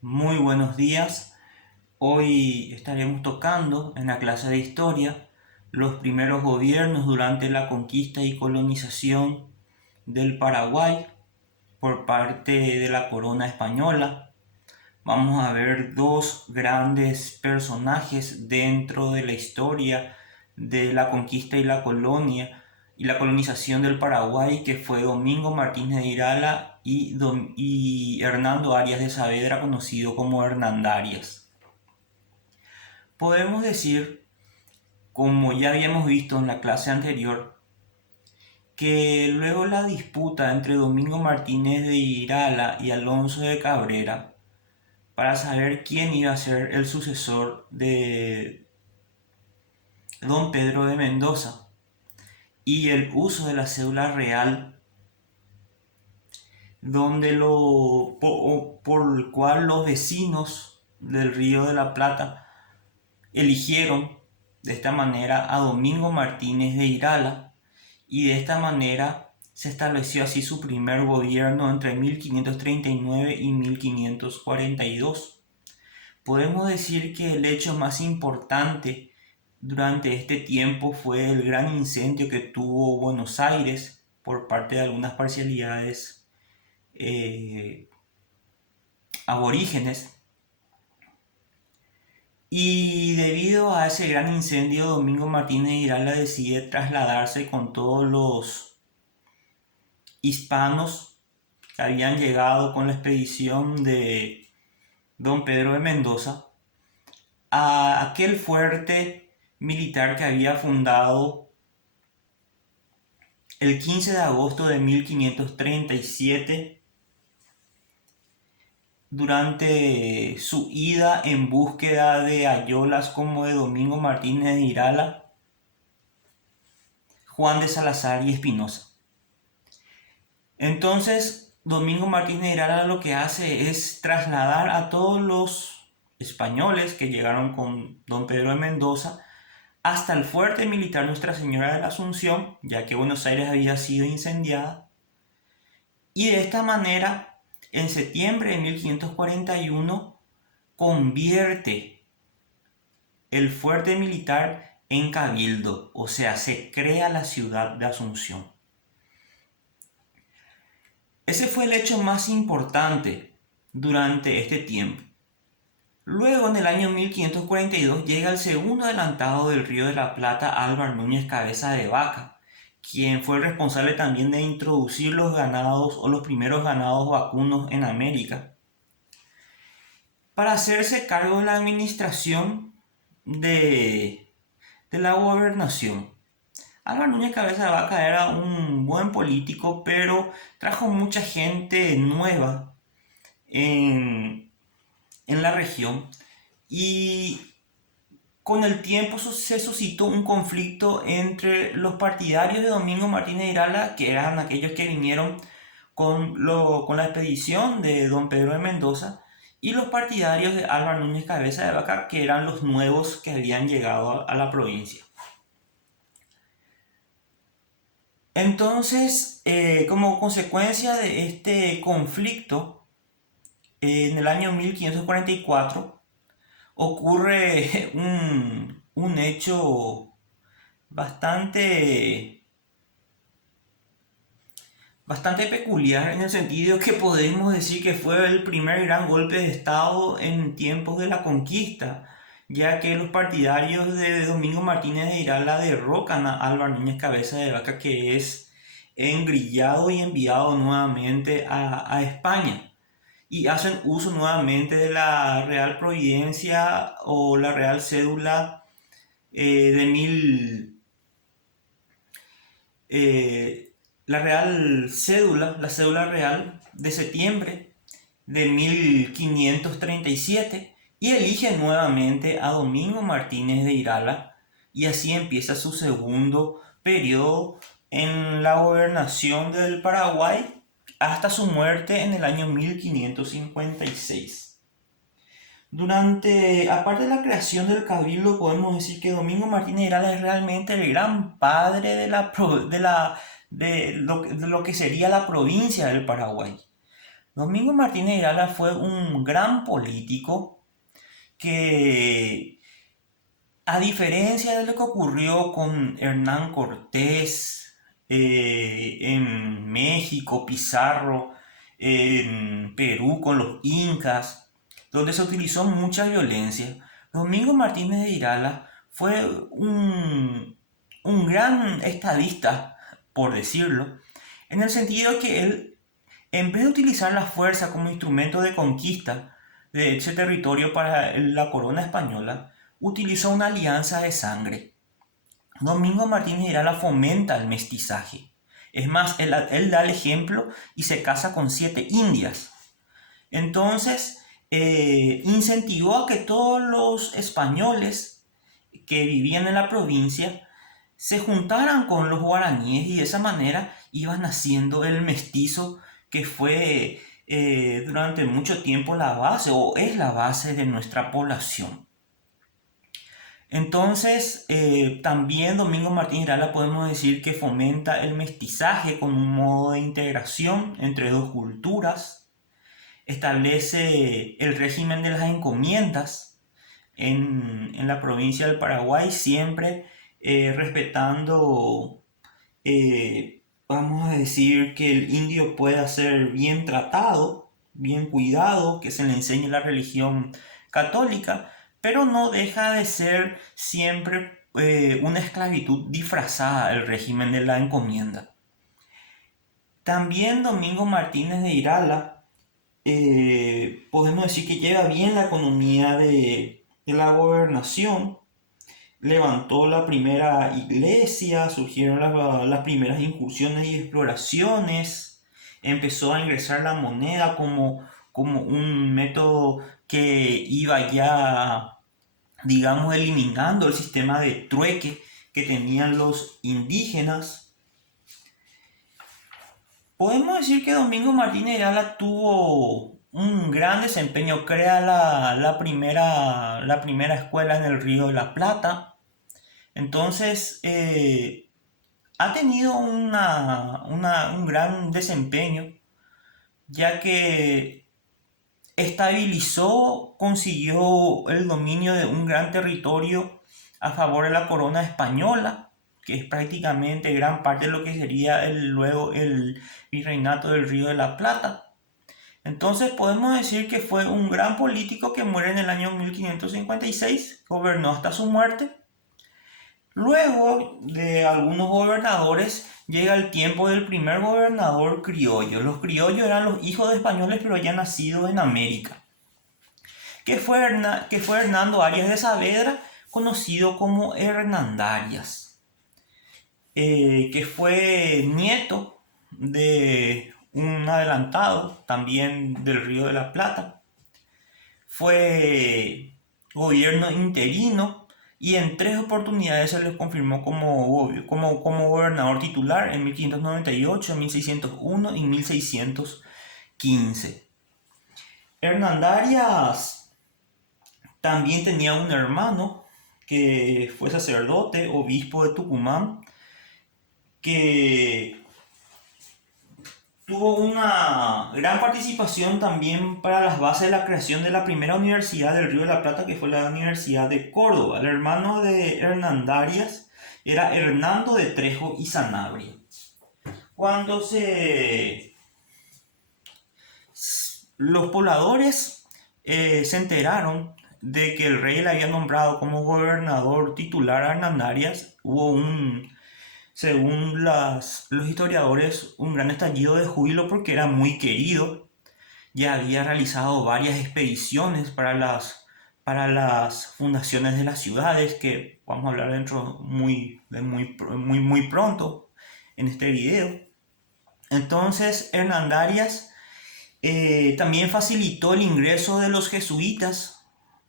Muy buenos días. Hoy estaremos tocando en la clase de historia los primeros gobiernos durante la conquista y colonización del Paraguay por parte de la corona española. Vamos a ver dos grandes personajes dentro de la historia de la conquista y la colonia y la colonización del Paraguay, que fue Domingo Martínez de Irala y Hernando Arias de Saavedra, conocido como Hernandarias. Podemos decir, como ya habíamos visto en la clase anterior, que luego la disputa entre Domingo Martínez de Irala y Alonso de Cabrera para saber quién iba a ser el sucesor de don Pedro de Mendoza y el uso de la cédula real, donde por el cual los vecinos del Río de la Plata eligieron de esta manera a Domingo Martínez de Irala, y de esta manera se estableció así su primer gobierno entre 1539 y 1542. Podemos decir que el hecho más importante durante este tiempo fue el gran incendio que tuvo Buenos Aires por parte de algunas parcialidades eh, aborígenes. Y debido a ese gran incendio, Domingo Martínez de Irala decide trasladarse con todos los hispanos que habían llegado con la expedición de don Pedro de Mendoza a aquel fuerte militar que había fundado el 15 de agosto de 1537 durante su ida en búsqueda de ayolas como de Domingo Martínez de Irala, Juan de Salazar y Espinosa. Entonces, Domingo Martínez de Irala lo que hace es trasladar a todos los españoles que llegaron con don Pedro de Mendoza hasta el fuerte militar Nuestra Señora de la Asunción, ya que Buenos Aires había sido incendiada, y de esta manera, en septiembre de 1541, convierte el fuerte militar en cabildo, o sea, se crea la ciudad de Asunción. Ese fue el hecho más importante durante este tiempo. Luego, en el año 1542, llega el segundo adelantado del Río de la Plata, Álvar Núñez Cabeza de Vaca, quien fue el responsable también de introducir los ganados o los primeros ganados vacunos en América, para hacerse cargo de la administración de la gobernación. Álvar Núñez Cabeza de Vaca era un buen político, pero trajo mucha gente nueva en la región, y con el tiempo se suscitó un conflicto entre los partidarios de Domingo Martínez de Irala, que eran aquellos que vinieron con la expedición de don Pedro de Mendoza, y los partidarios de Álvar Núñez Cabeza de Vaca, que eran los nuevos que habían llegado a la provincia. Entonces, como consecuencia de este conflicto, en el año 1544 ocurre un hecho bastante, bastante peculiar, en el sentido que podemos decir que fue el primer gran golpe de Estado en tiempos de la conquista, ya que los partidarios de Domingo Martínez de Irala derrocan a Álvar Núñez Cabeza de Vaca, que es engrillado y enviado nuevamente a España, y hacen uso nuevamente de la Real Providencia o la Real Cédula de mil, la cédula real de septiembre de 1537, y elige nuevamente a Domingo Martínez de Irala, y así empieza su segundo periodo en la gobernación del Paraguay hasta su muerte en el año 1556. Aparte de la creación del cabildo, podemos decir que Domingo Martínez de Irala es realmente el gran padre de lo que sería la provincia del Paraguay, Domingo Martínez de Irala fue un gran político que, a diferencia de lo que ocurrió con Hernán Cortés en México, Pizarro, en Perú con los incas, donde se utilizó mucha violencia, Domingo Martínez de Irala fue un gran estadista, por decirlo, en el sentido que él, en vez de utilizar la fuerza como instrumento de conquista de ese territorio para la corona española, utilizó una alianza de sangre. Domingo Martínez de Irala fomenta el mestizaje. Es más, él da el ejemplo y se casa con 7 indias. Entonces, incentivó a que todos los españoles que vivían en la provincia se juntaran con los guaraníes y de esa manera iban haciendo el mestizo que fue durante mucho tiempo la base o es la base de nuestra población. Entonces, también Domingo Martínez Irala podemos decir que fomenta el mestizaje con un modo de integración entre dos culturas, establece el régimen de las encomiendas en la provincia del Paraguay, siempre respetando, vamos a decir, que el indio pueda ser bien tratado, bien cuidado, que se le enseñe la religión católica, pero no deja de ser siempre una esclavitud disfrazada el régimen de la encomienda. También Domingo Martínez de Irala podemos decir que lleva bien la economía de la gobernación, levantó la primera iglesia, surgieron las primeras incursiones y exploraciones, empezó a ingresar la moneda como un método que iba ya, digamos, eliminando el sistema de trueque que tenían los indígenas. Podemos decir que Domingo Martínez Irala tuvo un gran desempeño, crea la primera escuela en el Río de la Plata. Entonces, ha tenido un gran desempeño, ya que estabilizó, consiguió el dominio de un gran territorio a favor de la corona española, que es prácticamente gran parte de lo que sería luego el virreinato del Río de la Plata. Entonces podemos decir que fue un gran político que muere en el año 1556, gobernó hasta su muerte. Luego de algunos gobernadores llega el tiempo del primer gobernador criollo. Los criollos eran los hijos de españoles pero ya nacidos en América, que fue Hernando Arias de Saavedra, conocido como Hernandarias, que fue nieto de un adelantado también del Río de la Plata. Fue gobierno interino y en 3 oportunidades se les confirmó como gobernador titular en 1598, 1601 y 1615. Hernandarias también tenía un hermano que fue sacerdote, obispo de Tucumán, que tuvo una gran participación también para las bases de la creación de la primera universidad del Río de la Plata, que fue la Universidad de Córdoba. El hermano de Hernandarias era Hernando de Trejo y Sanabria. Cuando los pobladores se enteraron de que el rey le había nombrado como gobernador titular a Hernandarias, hubo según los historiadores, un gran estallido de júbilo porque era muy querido. Ya había realizado varias expediciones para las fundaciones de las ciudades, que vamos a hablar dentro muy pronto en este video. Entonces Hernandarias también facilitó el ingreso de los jesuitas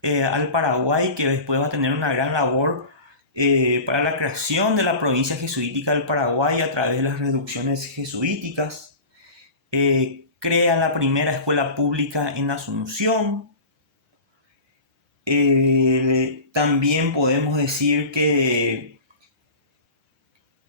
al Paraguay, que después va a tener una gran labor para la creación de la provincia jesuítica del Paraguay a través de las reducciones jesuíticas. Crea la primera escuela pública en Asunción. También podemos decir que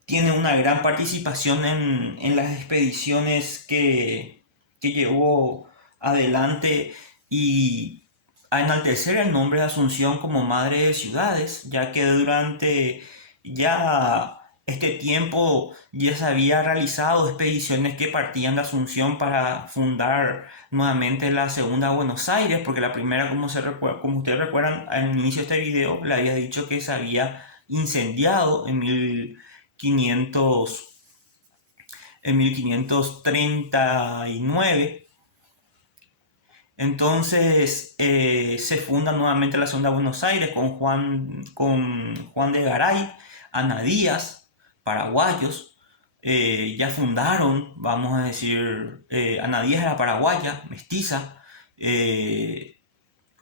tiene una gran participación en las expediciones que que llevó adelante y a enaltecer el nombre de Asunción como madre de ciudades, ya que durante ya este tiempo ya se había realizado expediciones que partían de Asunción para fundar nuevamente la segunda Buenos Aires, porque la primera, como ustedes recuerdan, al inicio de este video le había dicho que se había incendiado en 1539. Entonces se funda nuevamente la segunda Buenos Aires con Juan de Garay, Ana Díaz, paraguayos. Ya fundaron, vamos a decir, Ana Díaz era paraguaya, mestiza.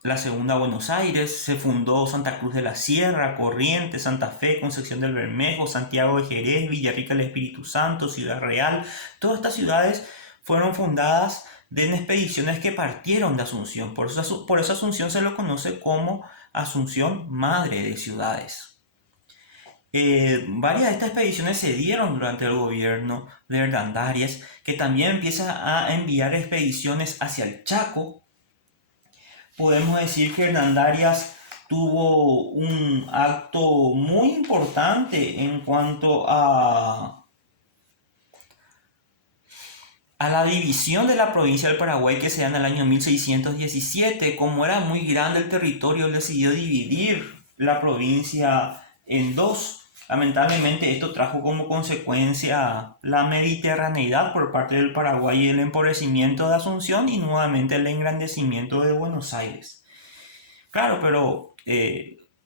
La segunda Buenos Aires, se fundó Santa Cruz de la Sierra, Corrientes, Santa Fe, Concepción del Bermejo, Santiago de Jerez, Villarrica del Espíritu Santo, Ciudad Real. Todas estas ciudades fueron fundadas en expediciones que partieron de Asunción. Por eso Asunción se lo conoce como Asunción, madre de ciudades. Varias de estas expediciones se dieron durante el gobierno de Hernandarias, que también empieza a enviar expediciones hacia el Chaco. Podemos decir que Hernandarias tuvo un acto muy importante en cuanto a la división de la provincia del Paraguay que se da en el año 1617. Como era muy grande el territorio, él decidió dividir la provincia en dos. Lamentablemente esto trajo como consecuencia la mediterraneidad por parte del Paraguay y el empobrecimiento de Asunción y nuevamente el engrandecimiento de Buenos Aires. Claro, pero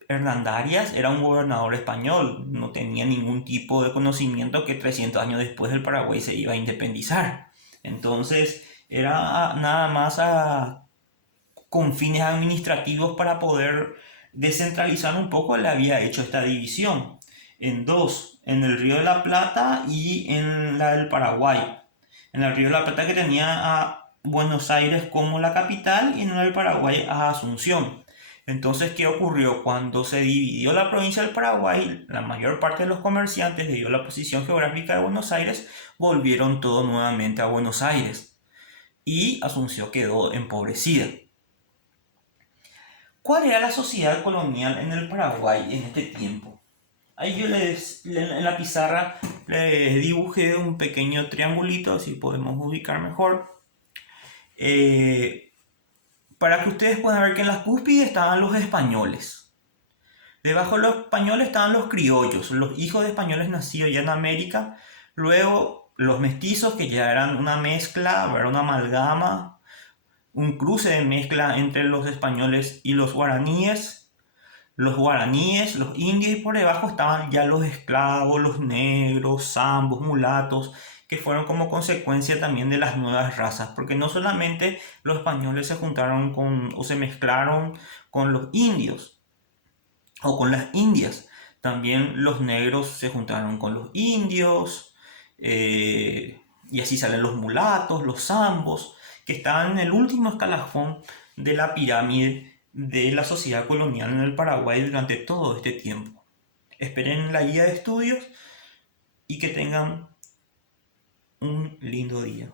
Hernandarias era un gobernador español, no tenía ningún tipo de conocimiento que 300 años después el Paraguay se iba a independizar. Entonces era nada más con fines administrativos para poder descentralizar un poco. Le había hecho esta división en dos, en el Río de la Plata y en la del Paraguay. En el Río de la Plata, que tenía a Buenos Aires como la capital, y en el Paraguay a Asunción. Entonces, ¿qué ocurrió? Cuando se dividió la provincia del Paraguay, la mayor parte de los comerciantes, debido a la posición geográfica de Buenos Aires, volvieron todo nuevamente a Buenos Aires y Asunción quedó empobrecida. ¿Cuál era la sociedad colonial en el Paraguay en este tiempo? Ahí yo en la pizarra les dibujé un pequeño triangulito, así podemos ubicar mejor. Para que ustedes puedan ver que en las cúspides estaban los españoles. Debajo de los españoles estaban los criollos, los hijos de españoles nacidos ya en América. Luego los mestizos, que ya eran una mezcla, era una amalgama, un cruce de mezcla entre los españoles y los guaraníes, los indios, y por debajo estaban ya los esclavos, los negros, zambos, mulatos, que fueron como consecuencia también de las nuevas razas, porque no solamente los españoles se juntaron o se mezclaron con los indios o con las indias, también los negros se juntaron con los indios, y así salen los mulatos, los zambos, que estaban en el último escalafón de la pirámide de la sociedad colonial en el Paraguay durante todo este tiempo. Esperen la guía de estudios y que tengan un lindo día.